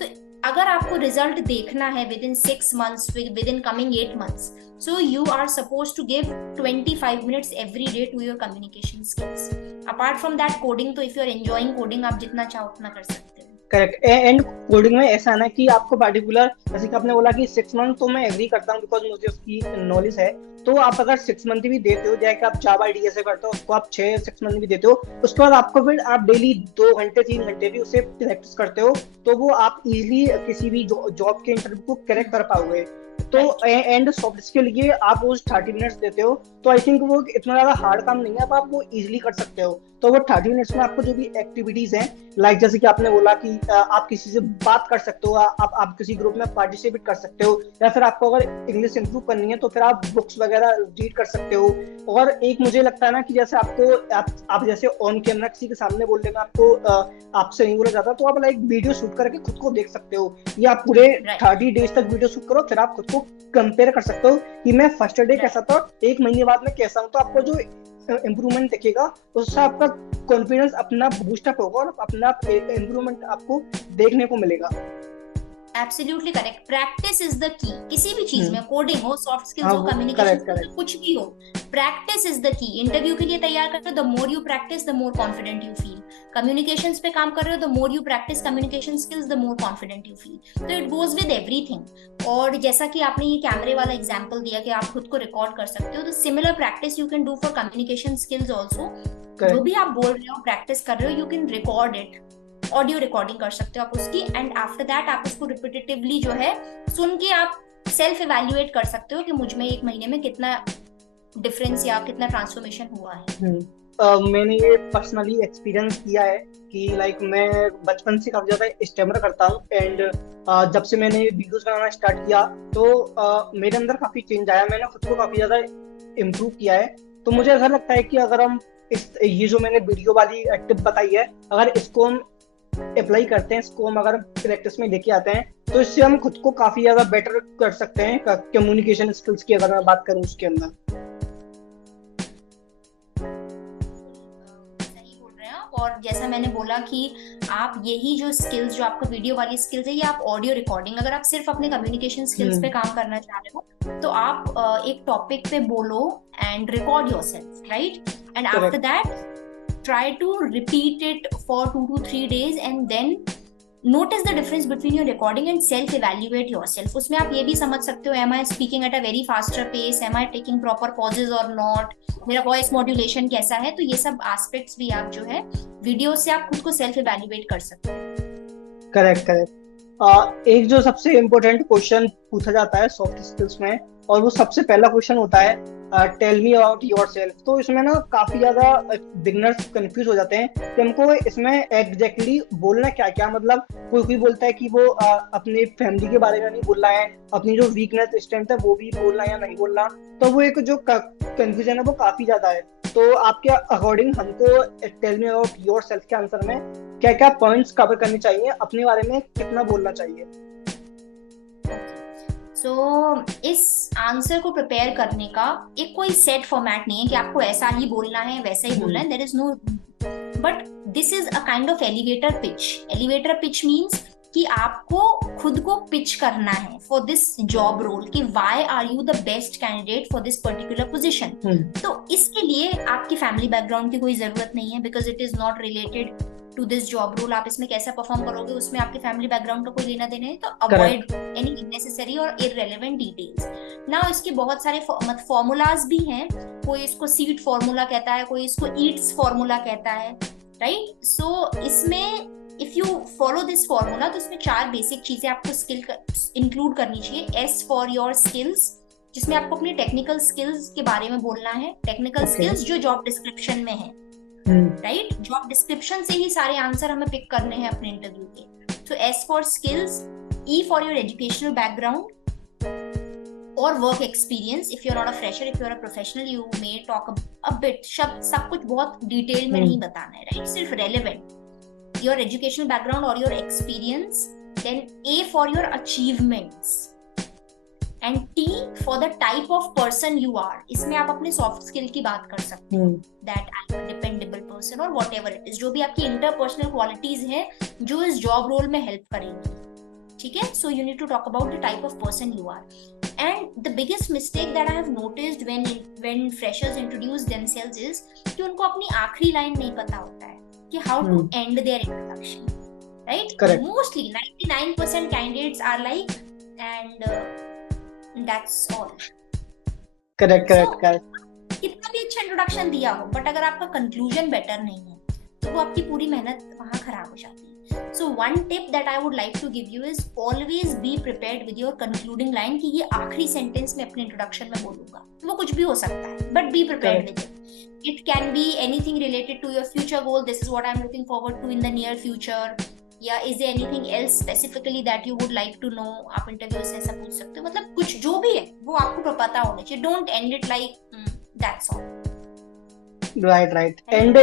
तो अगर आपको रिजल्ट देखना है with in 6 months, with in coming 8 months, so you are supposed to give 25 minutes every day to your communication skills. Apart from that, coding, तो if you are enjoying coding, आप जितना चाहो उतना कर सकते हो. करेक्ट. एंड कोडिंग में ऐसा है ना कि आपको पर्टिकुलर, जैसे कि आपने बोला कि 6 मंथ, तो मैं एग्री करता हूँ बिकॉज मुझे उसकी नॉलेज है. तो आप अगर 6 मंथ भी देते हो, जैसे कि आप जावा आईडीए से करते हो, उसको आप 6 मंथ भी देते हो, उसके बाद आपको फिर आप डेली 2 घंटे 3 घंटे भी उसे प्रैक्टिस करते हो, तो वो आप इजीली किसी भी जॉब के इंटरव्यू को क्रैक कर पाओगे. तो एंड सॉफ्ट स्किल के लिए आप रोज 30 मिनट्स देते हो, तो आई थिंक वो इतना ज्यादा हार्ड काम नहीं है, आप वो इजीली कर सकते हो. तो वो 30 मिनट्स में आपको जो भी एक्टिविटीज हैं, लाइक जैसे कि आपने बोला कि आप किसी से बात कर सकते हो, आप किसी ग्रुप में पार्टिसिपेट कर सकते हो, या फिर आपको अगर इंग्लिश इंप्रूव करनी है तो फिर आप बुक्स वगैरह रीड कर सकते हो. और एक मुझे लगता है ना कि जैसे आपको आप जैसे ऑन कैमरा किसी के सामने बोलने में आपको आपसे नहीं बोला जाता, तो आप लाइक वीडियो शूट करके खुद को देख सकते हो, या आप पूरे 30 डेज तक वीडियो शूट करो, फिर आप खुद को कंपेयर कर सकते हो कि मैं फर्स्ट डे कैसा था, 1 महीने बाद में कैसा हूँ. तो आपको जो इम्प्रूवमेंट दिखेगा उससे आपका कॉन्फिडेंस अपना बूस्टअप होगा और अपना इम्प्रूवमेंट आपको देखने को मिलेगा. Absolutely correct. Practice is the की. किसी भी चीज में, कोडिंग हो, सॉफ्ट स्किल्स हो, कम्युनिकेशन, कुछ भी हो, प्रैक्टिस इज द की. इंटरव्यू के लिए तैयार करते हो, the more you practice the more confident you feel. Communications पे काम कर रहे हो, the more you practice communication skills, the more confident you feel. तो इट गोज विद एवरीथिंग. और जैसा कि आपने ये कैमरे वाला एग्जांपल दिया कि आप खुद को रिकॉर्ड कर सकते हो, तो similar practice you can do for communication skills also. जो भी आप बोल रहे हो, प्रैक्टिस कर रहे हो, you can record it, audio recording कर सकते हो आप उसकी, एंड आफ्टर दैट आप उसको रिपीटेटिवली जो है सुन के आप सेल्फ इवैल्यूएट कर सकते हो कि मुझ में 1 महीने में कितना डिफरेंस या कितना ट्रांसफॉर्मेशन हुआ है. मैंने ये पर्सनली एक्सपीरियंस किया है कि लाइक मैं बचपन से काफी ज्यादा स्टैमर करता हूँ, एंड जब से मैंने वीडियोस बनाना स्टार्ट किया तो मेरे अंदर काफी चेंज आया, मैंने खुद को काफी ज्यादा इम्प्रूव किया है. तो मुझे ऐसा लगता है कि अगर हम ये जो मैंने वीडियो वाली टिप बताई है, अगर इसको हम अप्लाई करते हैं, इसको हम अगर प्रैक्टिस में लेके आते हैं, तो इससे हम खुद को काफी ज्यादा बेटर कर सकते हैं. कम्युनिकेशन स्किल्स की अगर मैं बात करूं उसके अंदर, सही बोल रहे हैं आप. और जैसा मैंने बोला कि आप यही जो स्किल्स, जो आपका वीडियो वाली स्किल्स है, ये आप ऑडियो रिकॉर्डिंग, अगर आप सिर्फ अपने कम्युनिकेशन स्किल्स पे काम करना चाह रहे हो, तो आप एक टॉपिक पे बोलो and record yourself, right? And after that try to repeat it for 2 to 3 days and then notice the difference between your recording and self evaluate yourself. उसमें आप ये भी समझ सकते हो, am I speaking at a very faster pace, am I taking proper pauses और not, मेरा voice modulation कैसा है। तो ये सब एस्पेक्ट्स भी आप जो है वीडियो से आप खुद को सेल्फ इवेल्युएट कर सकते हैं। Correct correct. एक जो सबसे इम्पोर्टेंट क्वेश्चन पूछा जाता है सॉफ्ट स्किल्स में, और वो सबसे पहला क्वेश्चन होता है tell me about yourself. तो इसमें ना काफी ज्यादा बिगनर्स कंफ्यूज हो जाते हैं कि हमको इसमें एग्जैक्टली बोलना क्या क्या, मतलब कोई कोई बोलता है कि वो अपने फैमिली के बारे में नहीं बोल रहा है, अपनी जो वीकनेस स्ट्रेंथ है वो भी बोलना या नहीं बोलना। तो वो एक जो कंफ्यूजन है वो काफी ज्यादा है। तो आपके अकॉर्डिंग हमको tell me about yourself के आंसर में क्या क्या पॉइंट्स कवर करने चाहिए, अपने बारे में कितना बोलना चाहिए? सो इस आंसर को प्रिपेयर करने का एक कोई सेट फॉर्मेट नहीं है कि आपको ऐसा ही बोलना है वैसा ही बोलना है, there is no, but this is a kind of elevator pitch. Elevator pitch means कि आपको खुद को पिच करना है फॉर दिस जॉब रोल, कि why are you the best candidate for this particular position. तो इसके लिए आपकी फैमिली बैकग्राउंड की कोई जरूरत नहीं है, because it is not related to this job role. आप इसमें कैसा परफॉर्म करोगे उसमें आपके फैमिली बैकग्राउंड का कोई लेना देना है, तो अवॉइड एनी इननेसेसरी और इररेलेवेंट डिटेल्स। नाउ इसके बहुत सारे फॉर्मूलाज भी हैं, कोई इसको सीट फॉर्मूला कहता है, कोई इसको ईट्स फॉर्मूला कहता है, राइट। सो इसमें if you follow this formula तो इसमें 4 बेसिक चीजें आपको स्किल इंक्लूड करनी चाहिए। एस फॉर योर स्किल्स, जिसमें आपको अपनी टेक्निकल स्किल्स के बारे में बोलना है, टेक्निकल स्किल्स जो जॉब डिस्क्रिप्शन में है, राइट। जॉब डिस्क्रिप्शन से ही सारे आंसर हमें पिक करने हैं अपने इंटरव्यू के। तो S for skills, E for your educational background और work experience. If you are not a fresher, if you are a professional, you may talk a bit, सब कुछ बहुत डिटेल में नहीं बताना है, राइट, सिर्फ relevant your educational background or your experience. Then A for your achievements and T for the type of person you are. इसमें आप अपने सॉफ्ट स्किल की बात कर सकते हो, that I am a dependable person और whatever it is, जो भी आपकी इंटरपर्सनल क्वालिटीज हैं जो इस जॉब रोल में हेल्प करेंगी, ठीक है। So you need to talk about the type of person you are. And the biggest mistake that I have noticed when freshers introduce themselves is कि उनको अपनी आखिरी लाइन नहीं पता होता है कि how to end their introduction, right? Correct. Mostly 99% candidates are like, and that's all. Correct. कितना भी अच्छा इंट्रोडक्शन दिया हो, बट अगर आपका कंक्लूजन बेटर नहीं है तो वो आपकी पूरी मेहनत वहां खराब हो जाती है। So one tip that I would like to give you is always be prepared with your concluding line, कि ये आखिरी सेंटेंस में अपने इंट्रोडक्शन में बोलूंगा, वो कुछ भी हो सकता है, but be prepared with it. It can be anything related to your future goal. This is what I'm looking forward to in the near future. Yeah, is there anything else specifically that you would like to know? आप interview से ऐसा पूछ सकते हो, मतलब कुछ जो भी है वो आपको पता होना चाहिए। Don't end it like that's all. Right. And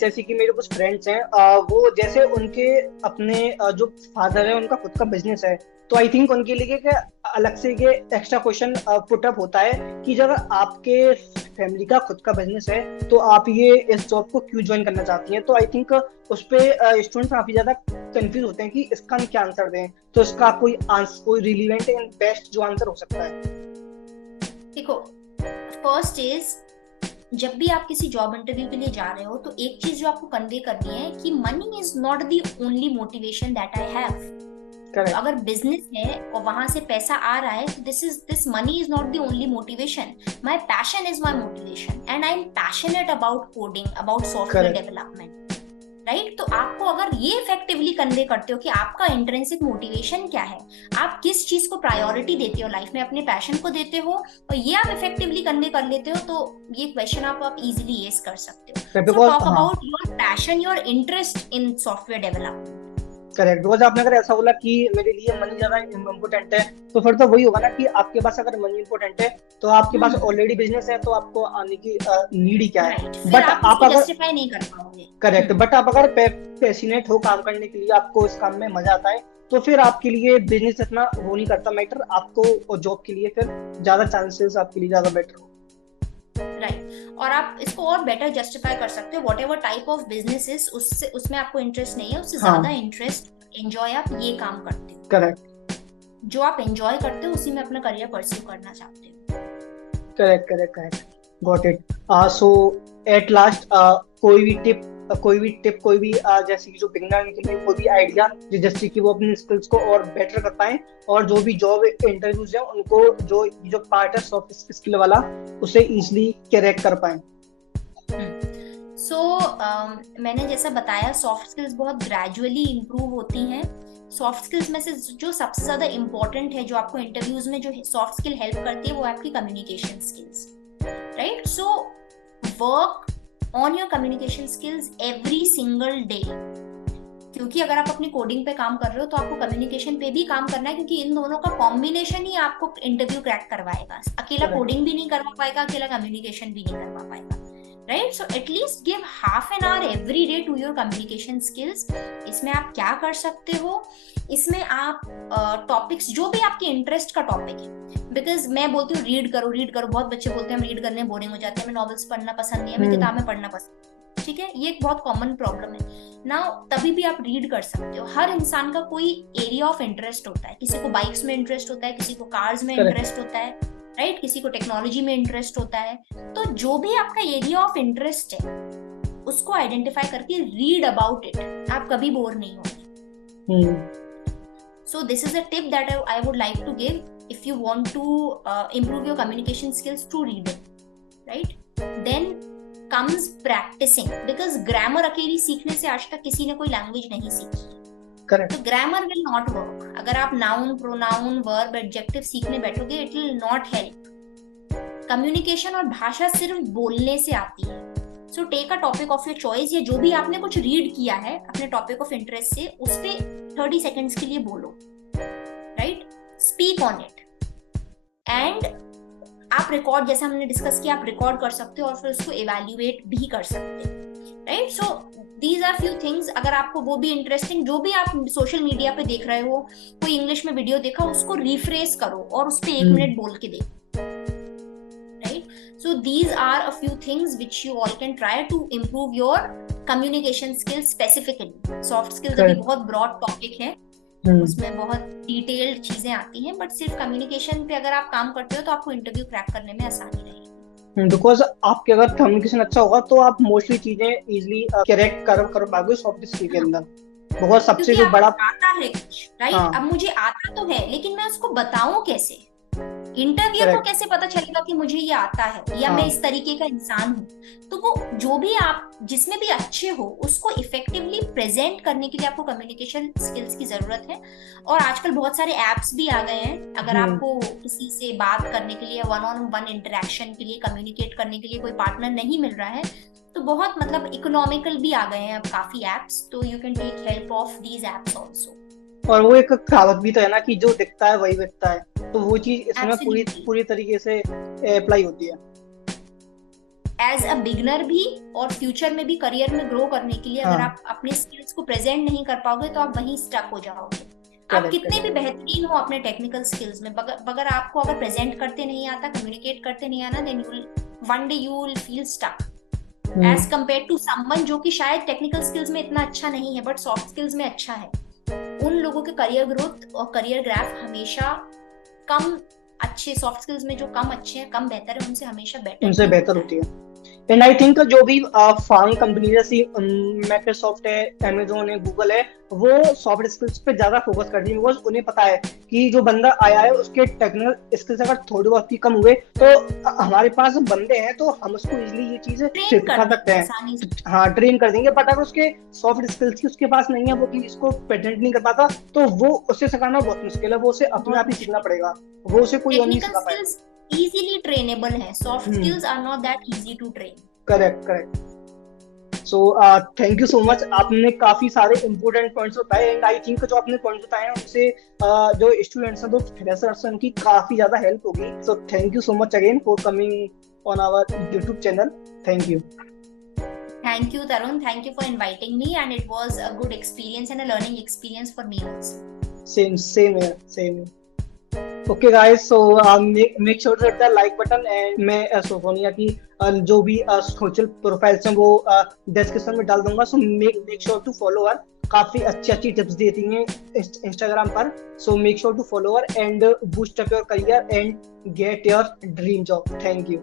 जैसे कि मेरे कुछ फ्रेंड्स हैं, वो जैसे उनके अपने जो फादर है उनका खुद का बिजनेस है, तो आई थिंक उनके लिए कि अलग से ये एक्स्ट्रा क्वेश्चन पुट अप होता है कि जब आपके फैमिली का खुद का बिजनेस है तो आप ये इस जॉब को क्यों ज्वाइन करना चाहती हैं। तो आई थिंक उस पे स्टूडेंट्स काफी ज्यादा कंफ्यूज होते हैं कि इसका हम क्या आंसर दें। तो इसका कोई रिलीवेंट एंड बेस्ट जो आंसर हो सकता है? देखो, फर्स्ट इज जब भी आप किसी जॉब इंटरव्यू के लिए जा रहे हो तो एक चीज जो आपको कन्वे करनी है कि money is not the only motivation that I have. तो अगर बिजनेस है और वहां से पैसा आ रहा है, तो this money is not the only motivation, my passion is my motivation and I am passionate about coding, about software development, right. तो आपको अगर ये इफेक्टिवली कन्वे करते हो कि आपका इंट्रिंसिक मोटिवेशन क्या है, आप किस चीज को प्रायोरिटी देते हो लाइफ में, अपने पैशन को देते हो, और ये आप इफेक्टिवली कन्वे कर लेते हो, तो ये क्वेश्चन आप इजीली येस कर सकते हो। So talk about your passion, your interest in software development. Correct. Because आपने अगर ऐसा बोला कि मेरे लिए मनी ज्यादा इम्पोर्टेंट है, तो फिर तो वही होगा ना कि आपके पास अगर मनी इम्पोर्टेंट है तो आपके पास ऑलरेडी बिजनेस है, तो आपको आने की नीड ही क्या है। बट आप अगर जस्टिफाई नहीं कर पाओगे। करेक्ट। बट आप अगर पैशनेट हो काम करने के लिए, आपको इस काम में मजा आता है, तो फिर आपके लिए बिजनेस इतना वो नहीं करता मैटर, आपको जॉब के लिए फिर ज्यादा चांसेस आपके लिए ज्यादा बेटर हो, राइट। और आप इसको और बेटर जस्टिफाई कर सकते हो, व्हाटएवर टाइप ऑफ बिजनेस उससे उसमें आपको इंटरेस्ट नहीं है, उससे ज्यादा इंटरेस्ट, एंजॉय आप ये काम करते हो। करेक्ट। जो आप एंजॉय करते हो उसी में अपना करियर परस्यू करना चाहते हो। Correct. Got it. So at last कोई भी टिप कोई भी टिप, कोई भी जैसे कि जो बिगिनर के लिए कोई भी आइडिया जिससे कि वो अपनी स्किल्स को और बेटर कर पाए, और जो भी जॉब इंटरव्यूज है उनको जो पार्ट है सॉफ्ट स्किल वाला उसे इजिली क्रैक कर पाए। मैंने जैसा बताया सॉफ्ट स्किल्स बहुत ग्रेजुअली इंप्रूव होती हैं। सॉफ्ट स्किल्स में से जो सबसे ज्यादा इंपॉर्टेंट है, जो आपको इंटरव्यूज में जो सॉफ्ट स्किल हेल्प करती है, वो है आपकी communication skills, right? So work on your communication skills every single day, क्योंकि अगर आप अपनी कोडिंग पे काम कर रहे हो तो आपको कम्युनिकेशन पे भी काम करना है, क्योंकि इन दोनों का कॉम्बिनेशन ही आपको इंटरव्यू क्रैक करवाएगा। अकेला कोडिंग भी नहीं करवा पाएगा, अकेला कम्युनिकेशन भी नहीं करवा पाएगा, right? So at least give half an hour every day to your communication skills. इसमें आप क्या कर सकते हो, इसमें आप टॉपिक्स जो भी आपके इंटरेस्ट का टॉपिक है, बिकॉज मैं बोलती हूँ रीड करो, बहुत बच्चे बोलते हैं हम रीड करने बोरिंग हो जाते हैं, हमें नॉवेल्स पढ़ना पसंद नहीं है, हमें किताबें पढ़ना पसंद, ठीक है? ये एक बहुत कॉमन प्रॉब्लम है ना। तभी भी आप रीड कर सकते हो। हर इंसान का कोई एरिया ऑफ इंटरेस्ट होता है, किसी को बाइक्स में इंटरेस्ट होता है, किसी को कार्स में इंटरेस्ट होता है, राइट? किसी को टेक्नोलॉजी में इंटरेस्ट होता है। तो जो भी आपका एरिया ऑफ इंटरेस्ट है उसको आइडेंटिफाई करके रीड अबाउट इट, आप कभी बोर नहीं होंगे। So this is a tip that I would like to give if you want to improve your communication skills through reading, right? Then comes practicing, because grammar अकेली सीखने से आज तक किसी ने कोई लैंग्वेज नहीं सीखी। करेक्ट। तो ग्रामर विल नॉट वर्क। अगर आप नाउन, प्रोनाउन, वर्ब, एडजेक्टिव सीखने बैठोगे, it will not help. Communication और भाषा सिर्फ बोलने से आती है। So take a topic of your choice, या जो भी आपने कुछ रीड किया है अपने टॉपिक ऑफ इंटरेस्ट से, उस पे 30 सेकेंड्स के लिए बोलो, right? Speak on it and आप रिकॉर्ड, जैसे हमने डिस्कस किया, आप रिकॉर्ड कर सकते हो और फिर उसको इवैल्यूएट भी कर सकते हो, right? So these are few things. अगर आपको वो भी इंटरेस्टिंग, जो भी आप सोशल मीडिया पे देख रहे हो, कोई इंग्लिश में वीडियो देखा, उसको रिफ्रेश करो और उस पे 1 मिनट बोल के देखो, right? So these are a few things which you all can try to improve your communication skills specifically. Soft skills अभी बहुत ब्रॉड टॉपिक है, उसमें बहुत डिटेल्ड चीजें आती हैं, बट सिर्फ कम्युनिकेशन पे अगर आप काम करते हो तो आपको इंटरव्यू क्रैक करने में आसानी रहेगी। बिकॉज आपके अगर कम्युनिकेशन अच्छा होगा तो आप मोस्टली चीजें इजीली करेक्ट कर पाओगे सॉफ्ट स्किल के अंदर। बहुत सबसे जो बड़ा आता है कुछ, राइट? अब मुझे आता तो है, लेकिन मैं उसको बताऊं कैसे? इंटरव्यू को कैसे पता चलेगा कि मुझे ये आता है या मैं इस तरीके का इंसान हूँ? तो वो जो भी आप जिसमें भी अच्छे हो उसको इफेक्टिवली प्रेजेंट करने के लिए आपको कम्युनिकेशन स्किल्स की जरूरत है। और आजकल बहुत सारे एप्स भी आ गए हैं। अगर आपको किसी से बात करने के लिए, 1-on-1 इंटरेक्शन के लिए, कम्युनिकेट करने के लिए कोई पार्टनर नहीं मिल रहा है, तो बहुत मतलब इकोनॉमिकल भी आ गए हैं अब काफी एप्स, तो you can take help of these apps also. और वो एक कहावत भी तो है ना कि जो दिखता है वही बिकता है, तो वो चीज इसमें पूरी तरीके से अप्लाई होती है। एज अ बिगनर भी और फ्यूचर में भी करियर में ग्रो करने के लिए अगर आप अपने स्किल्स को प्रेजेंट नहीं कर पाओगे तो आप वहीं स्टक हो जाओगे। आप कितने भी बेहतरीन हो अपने टेक्निकल स्किल्स में, अगर आपको अगर प्रेजेंट करते नहीं आता, कम्युनिकेट करते नहीं आना, then one day you will feel stuck as compare to someone जो कि शायद टेक्निकल स्किल्स में इतना अच्छा नहीं है बट सॉफ्ट स्किल्स में अच्छा है। उन लोगों के करियर ग्रोथ और करियर ग्राफ हमेशा कम अच्छे, सॉफ्ट स्किल्स में जो कम अच्छे हैं, कम बेहतर है, उनसे हमेशा बेहतर होती है। एंड आई थिंक जो भी फार्म कंपनी जैसी माइक्रोसॉफ्ट है, अमेजोन है, गूगल है, वो सॉफ्ट स्किल्स पे ज्यादा फोकस करती है, बिकॉज उन्हें पता है कि जो बंदा आया है उसके टेक्निकल स्किल्स अगर थोड़े बहुत भी कम हुए तो हमारे पास बंदे हैं तो हम उसको इजीली ये चीजें सिखा सकते हैं, हाँ ट्रेन कर देंगे। बट अगर उसके सॉफ्ट स्किल्स की उसके पास नहीं है, वो इसको प्रेजेंट नहीं कर पाता, तो वो उसे सिखाना बहुत मुश्किल है, वो उसे अपने आप ही सीखना पड़ेगा, वो उसे कोई और नहीं सिखा पाएगा। easily trainable है, soft skills are not that easy to train. Correct. So thank you so much. आपने काफी सारे important points बताए एंड आई थिंक जो आपने पॉइंट्स बताए हैं उससे जो स्टूडेंट्स हैं, जो फ्रेशर्स हैं, उनकी काफी ज्यादा हेल्प होगी। So thank you so much again for coming on our YouTube channel. Thank you. Thank you, Tarun. Thank you for inviting me, and it was a good experience and a learning experience for me also. Same here. Okay guys, so make sure to hit the like button and मैं सोफोनिया की जो भी social profiles हैं वो description में डाल दूंगा। So make sure to follow her, काफी अच्छी टिप्स देती हैं इंस्टाग्राम पर। So make sure to follow her and boost up your career and get your dream job. Thank you.